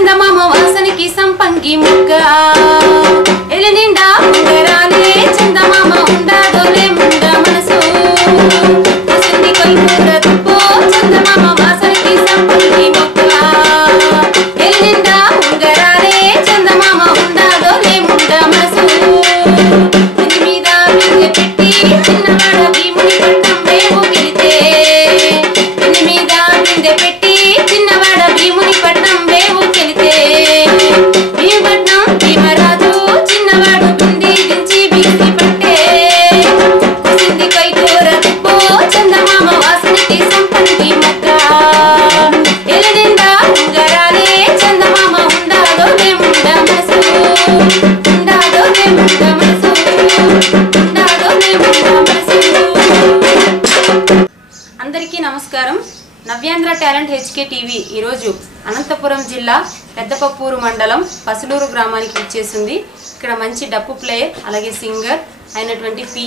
చందమామ వాసనకి సంపంగి ముగ్గ ఎలి నిండా ఉంగరాలే చందమామ ఉండాదోలే ముండ మనసు వసంతి కొయ్యూర తుప్పో చందమామ వాసనకి సంపంగి ముగ్గ ఎలి నిండా ఉంగరాలే చందమామ ఉండాదోలే ముండ మనసు ఇంటి మీద బిందె పెట్టి చిన్నవాడ భీముని పట్టం వేవు గిరితే ఇంటి మీద బిందె పెట్టి చిన్నవాడ భీముని పట్టం వేవు కెలితే భీమపట్నం భీమరాజు చిన్నవాడు బింది దించి బింది పట్టే వసింది కైకూర తుప్పో చందమామ వాసనకి సంపంగి మొక్క ఎలి నిండా ఉంగరాలే చందమామ ఉండాదోలే ముండ మనసు ఉండాదోలే ముండ మనసు ఉండాదోలే ముండ మనసు. అందరికీ నమస్కారం. నవ్యాంధ్ర టాలెంట్ హెచ్కే టీవీ ఈరోజు అనంతపురం జిల్లా పెద్దపప్పూరు మండలం పసులూరు గ్రామానికి వచ్చేసింది. ఇక్కడ మంచి డప్పు ప్లేయర్ అలాగే సింగర్ అయినటువంటి పి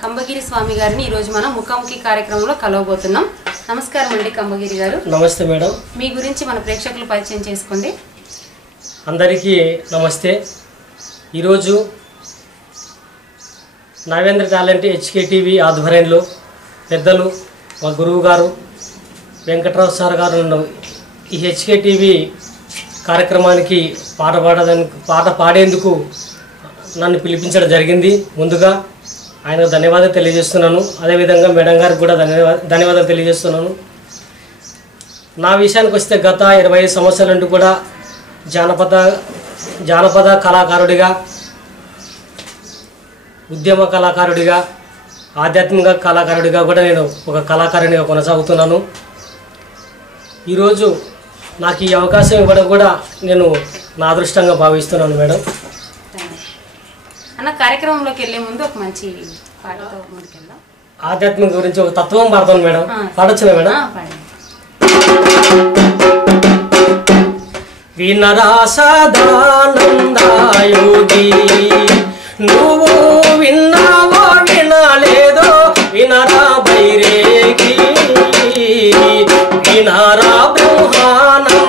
కంబగిరి స్వామి గారిని ఈరోజు మనం ముఖాముఖి కార్యక్రమంలో కలవబోతున్నాం. నమస్కారం అండి కంబగిరి గారు. నమస్తే మేడం. మీ గురించి మన ప్రేక్షకులు పరిచయం చేసుకోండి. అందరికీ నమస్తే. ఈరోజు నవేంద్ర టాలెంట్ హెచ్కే టీవీ ఆధ్వర్యంలో పెద్దలు మా గురువు గారు వెంకట్రావు సార్ గారు ఈ హెచ్కే టీవీ కార్యక్రమానికి పాట పాడేందుకు నన్ను పిలిపించడం జరిగింది. ముందుగా ఆయనకు ధన్యవాదాలు తెలియజేస్తున్నాను. అదేవిధంగా మేడం గారికి కూడా ధన్యవాదాలు తెలియజేస్తున్నాను. నా విషయానికి వస్తే గత 25 సంవత్సరాల నుండి కూడా జానపద కళాకారుడిగా, ఉద్యమ కళాకారుడిగా, ఆధ్యాత్మిక కళాకారుడిగా కూడా నేను ఒక కళాకారునిగా కొనసాగుతున్నాను. ఈరోజు నాకు ఈ అవకాశం ఇవ్వడం కూడా నేను నా అదృష్టంగా భావిస్తున్నాను మేడం. అన్న కార్యక్రమంలోకి వెళ్ళే ముందు ఒక మంచి పాటతో ముందుకెళ్దాం. ఆధ్యాత్మిక గురించి ఒక తత్వం పాడతాను మేడం. పాడొచ్చునా మేడం? వినరా సదానందయోగి, నువ్వు విన్నావో వినలేదో వినరా బైరేగి, వినరా బ్రహ్మానందయోగి,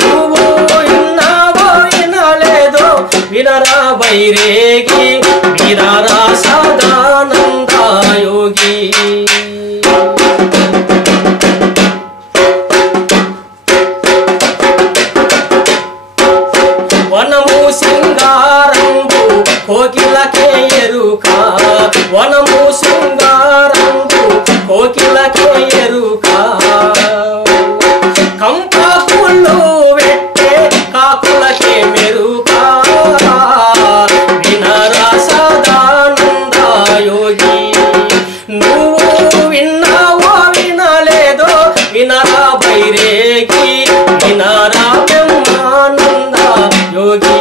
నువ్వు విన్నావో వినలేదో వినరా బైరేగి, వినరా సదానందయోగి. వనము సింగారంబు కోకిలకే ఎరుక, వనము సింగారంబు కోకిలకే ఎరుక, కంపాకులు వెట్టే కాకులకే మెరుక, వినరా సదానందయోగి, నువ్వు విన్నావో వినలేదో వినరా బైరేగి, వినరా బ్రహ్మానంద యోగి.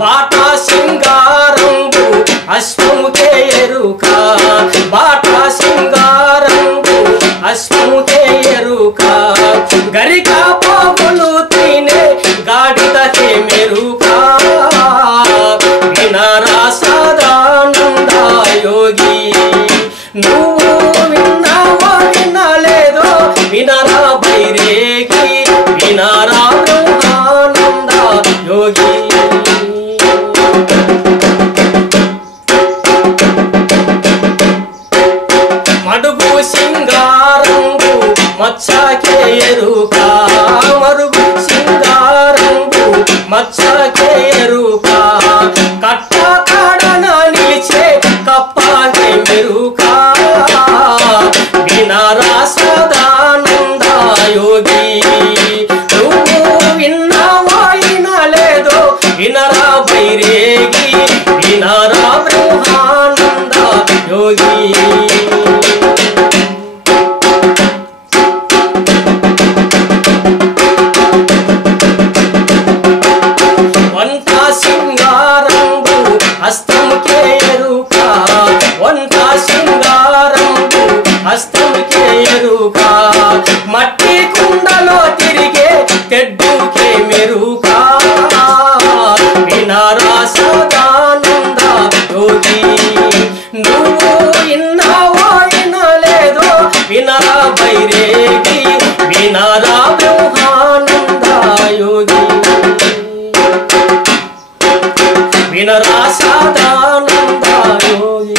బాటా వినరా సదానంద యోగి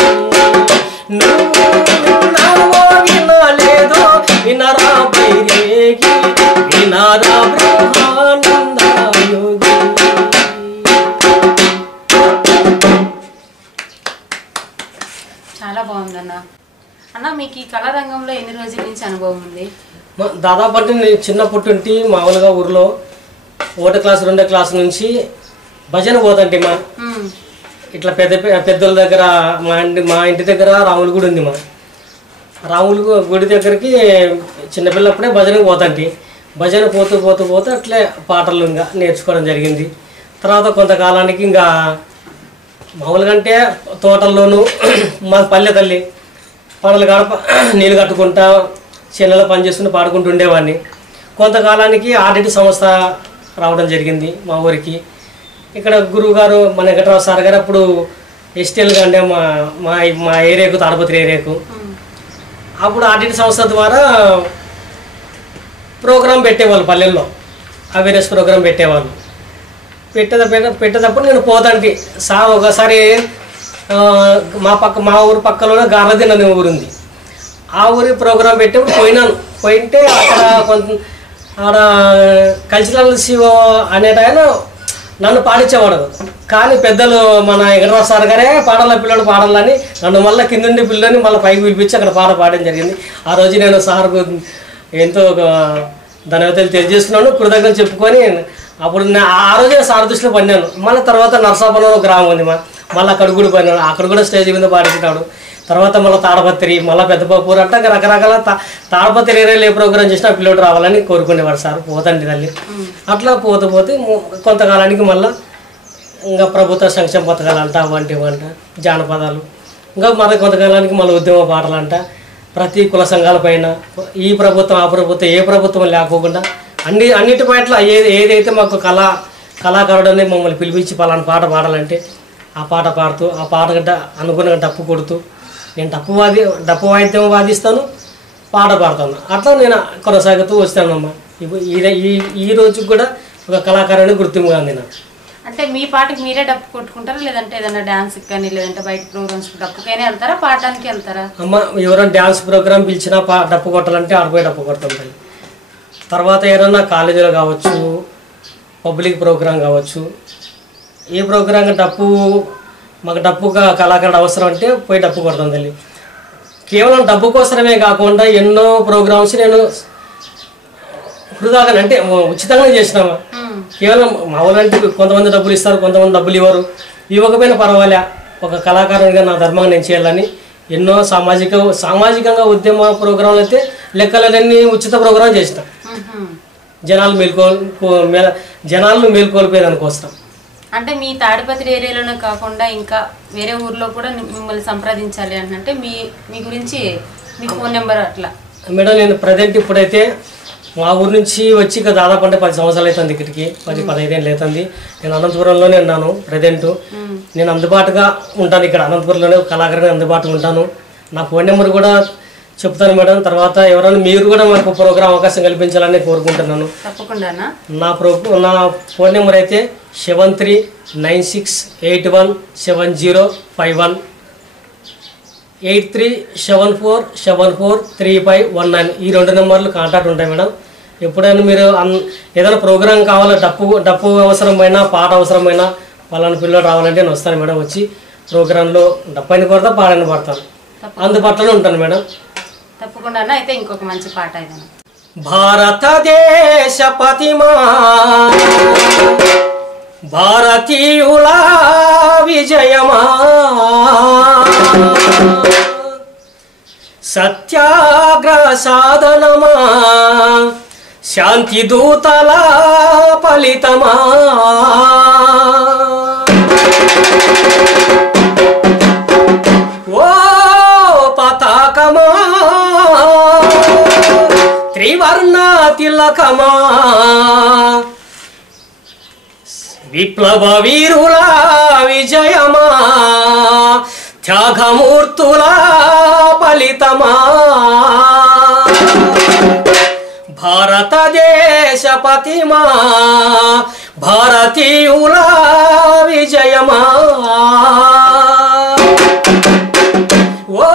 నువ్వు విన్నావో వినలేదో వినరా బైరేగి వినరా బ్రహ్మానంద యోగి. చాలా బాగుందన్న. అన్న మీకు ఈ కళారంగంలో ఎన్ని రోజుల నుంచి అనుభవం ఉంది? దాదాపు అంటే నేను చిన్నప్పటి నుండి మామూలుగా ఊర్లో 1వ క్లాస్ 2వ క్లాస్ నుంచి భజన పోతంటే మా ఇట్లా పెద్దల దగ్గర మా ఇంటి దగ్గర రాముల గుడి ఉంది. మా రాముల గుడి దగ్గరికి చిన్నపిల్లప్పుడే భజనకు పోతంటే భజన పోతూ అట్లే పాటలు ఇంకా నేర్చుకోవడం జరిగింది. తర్వాత కొంతకాలానికి ఇంకా మామూలుగా అంటే తోటల్లోనూ మా పల్లె తల్లి పాటలు కాడ నీళ్ళు కట్టుకుంటా చెల్లెలో పనిచేసుకుని పాడుకుంటూ ఉండేవాడిని. కొంతకాలానికి ఆర్డిటి సంస్థ రావడం జరిగింది మా ఊరికి. ఇక్కడ గురువు గారు మన వెంకటరావు సార్ గారు అప్పుడు ఎస్టీఎల్గా అంటే మా ఏరియాకు తాడపత్రి ఏరియాకు అప్పుడు ఆర్డిటి సంస్థ ద్వారా ప్రోగ్రాం పెట్టేవాళ్ళు పల్లెల్లో, అవేర్నెస్ ప్రోగ్రాం పెట్టేవాళ్ళు. పెట్టేటప్పుడు నేను పోతాంటి ఒకసారి మా ఊరు పక్కలోనే గార్లదిన్ అనే ఊరు ఉంది. ఆ ఊరి ప్రోగ్రాం పెట్టేప్పుడు పోయింటే అక్కడ ఆడ కల్చరల్ సిఓ అనేటాయన నన్ను పాడించేవాడు. కానీ పెద్దలు మన వెంకటరావు సార్ గారే పిల్లలు పాడాలని నన్ను మళ్ళీ కిందుండి పిల్లని మళ్ళీ పైకి పిలిపించి అక్కడ పాడడం జరిగింది. ఆ రోజు నేను సార్కు ఎంతో ధన్యవాదాలు తెలియజేస్తున్నాను, కృతజ్ఞతలు చెప్పుకొని అప్పుడు ఆ రోజే సార్ దృష్టిలో పడినాను. మళ్ళీ తర్వాత నరసాపురంలో గ్రామం ఉంది మళ్ళీ అక్కడ కూడా పడినాను. అక్కడ కూడా స్టేజ్ మీద పాడించినాడు. తర్వాత మళ్ళీ తాడపత్రి మళ్ళీ పెద్దపూర్ అంటే రకరకాల తాడపత్రి ఏరియాలో ఏ ప్రోగ్రాం చేసినా పిల్లలు రావాలని కోరుకునేవాడు సార్. పోతండి తల్లి అట్లా పోతే కొంతకాలానికి మళ్ళీ ఇంకా ప్రభుత్వ సంక్షేమ పథకాలు అంట వంట జానపదాలు ఇంకా మరి కొంతకాలానికి మళ్ళీ ఉద్యమ పాటలు అంట ప్రతి కుల సంఘాల పైన ఈ ప్రభుత్వం ఆ ప్రభుత్వం ఏ ప్రభుత్వం లేకోకుండా అన్నిటి పట్ల ఏదైతే మాకు కళాకారుడు అనేది మమ్మల్ని పిలిపించి పలానా పాట పాడాలంటే ఆ పాట పాడుతూ ఆ పాట అనుగుణంగా డప్పు కొడుతూ నేను డప్పు వాయిద్యం వాదిస్తాను, పాట పాడతాను. అట్లా నేను కొనసాగుతూ వస్తానమ్మా. ఈ రోజుకి కూడా ఒక కళాకారుని గుర్తింపుగా ఉంది నాకు. అంటే మీ పాటకి మీరే డప్పు కొట్టుకుంటారా లేదంటే ఏదైనా డాన్స్కి కానీ లేదంటే బయట ప్రోగ్రామ్స్ డప్పుకైనా వెళ్తారా పాడడానికి వెళ్తారా? అమ్మ ఎవరైనా డ్యాన్స్ ప్రోగ్రామ్ పిలిచినా డప్పు కొట్టాలంటే ఆడిపోయి డప్పు కొడతాం. తర్వాత ఏదన్నా కాలేజీలో కావచ్చు, పబ్లిక్ ప్రోగ్రాం కావచ్చు, ఏ ప్రోగ్రాం మాకు డప్పుగా కళాకారుడు అవసరం అంటే పోయి డప్పు కొడతాం తల్లి. కేవలం డబ్బు కోసమే కాకుండా ఎన్నో ప్రోగ్రామ్స్ నేను వృధాగా అంటే ఉచితంగానే చేసినామా. కేవలం మామూలు అంటే కొంతమంది డబ్బులు ఇస్తారు, కొంతమంది డబ్బులు ఇవ్వరు. ఇవ్వకపోయినా పర్వాలే, ఒక కళాకారునిగా నా ధర్మాన్ని నేను చేయాలని ఎన్నో సామాజికంగా ఉద్యమ ప్రోగ్రాంలు అయితే లెక్కలన్నీ ఉచిత ప్రోగ్రాం చేసిన జనాలను మేల్కొల్పేదానికోసం. అంటే మీ తాడిపత్రి ఏరియాలోనే కాకుండా ఇంకా వేరే ఊర్లో కూడా మిమ్మల్ని సంప్రదించాలి అంటే మీ గురించి మీ ఫోన్ నెంబర్ అట్లా? మేడం నేను ప్రజెంట్ ఇప్పుడైతే మా ఊరు నుంచి వచ్చి ఇక దాదాపు అంటే 10 సంవత్సరాలు అవుతుంది, ఇక్కడికి 10-15 ఏళ్ళు అవుతుంది. నేను అనంతపురంలోనే ఉన్నాను ప్రజెంట్. నేను అందుబాటుగా ఉంటాను ఇక్కడ అనంతపురంలోనే కళాకారుని అందుబాటుగా ఉంటాను. నా ఫోన్ నెంబర్ కూడా చెప్తాను మేడం. తర్వాత ఎవరైనా మీరు కూడా మాకు ప్రోగ్రాం అవకాశం కల్పించాలని కోరుకుంటున్నాను. తప్పకుండా. నా ఫోన్ నెంబర్ అయితే 7396817051 8374743519 ఈ 2 నెంబర్లు కాంటాక్ట్ ఉంటాయి మేడం. ఎప్పుడైనా మీరు ఏదైనా ప్రోగ్రాం కావాలో డప్పు అవసరమైనా పాట అవసరమైనా వాళ్ళని పిల్లలు రావాలంటే నేను వస్తాను మేడం. వచ్చి ప్రోగ్రాంలో డప్పని కొడతా పాడని పడతాను, అందుబాటులో ఉంటాను మేడం. తప్పకుండా. అయితే ఇంకొక మంచి పాట ఏదైనా. భారతదేశ పతిమా భారతీయుల విజయమా సత్యాగ్రహ సాధనమా శాంతి దూతల ఫలితమా ఓ పతాకమా త్రివర్ణ తిలకమా విప్లవ వీరుల విజయమా త్యాగమూర్తుల ఫలితమా భారతదేశ పతిమా భారతీయుల విజయమా ఓ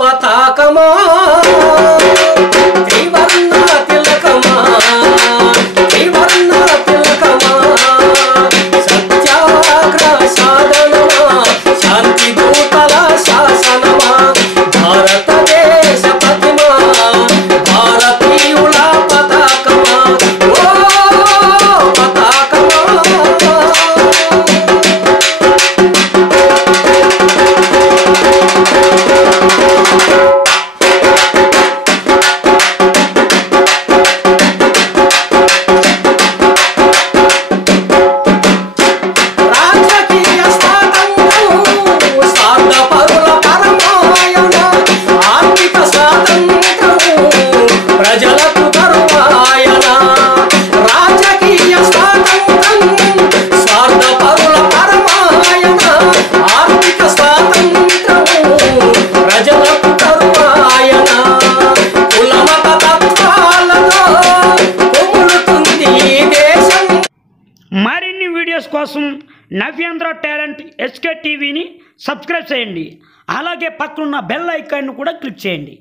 పతాకమా త్రివర్ణ తిలకమా త్రివర్ణ తిలకమా సత్యాగ్రహ సాధనమా శాంతి దూతల శాసనమా భారతదేశ ప్రతిమా భారతీయుల పతాకమా ఓ పతాకమా రాజకీయ స్వాతంత్రం స్వార్థపరుల పరమాయణ ఆర్థిక స్వాతంత్రం ప్రజలకు కరువాయన రాజకీయ స్వాతంత్రం స్వార్థపరుల పరమాయణ ఆర్థిక స్వాతంత్రం ప్రజలకు కరువాయన కులమత తత్వాలతో కుములుతుంది ఈ దేశం. మరిన్ని వీడియోస్ కోసం నవ్యాంధ్ర టాలెంట్ హెచ్కే టీవీని సబ్స్క్రైబ్ చేయండి. అలాగే పక్కనున్న బెల్ ఐకాన్ను కూడా క్లిక్ చేయండి.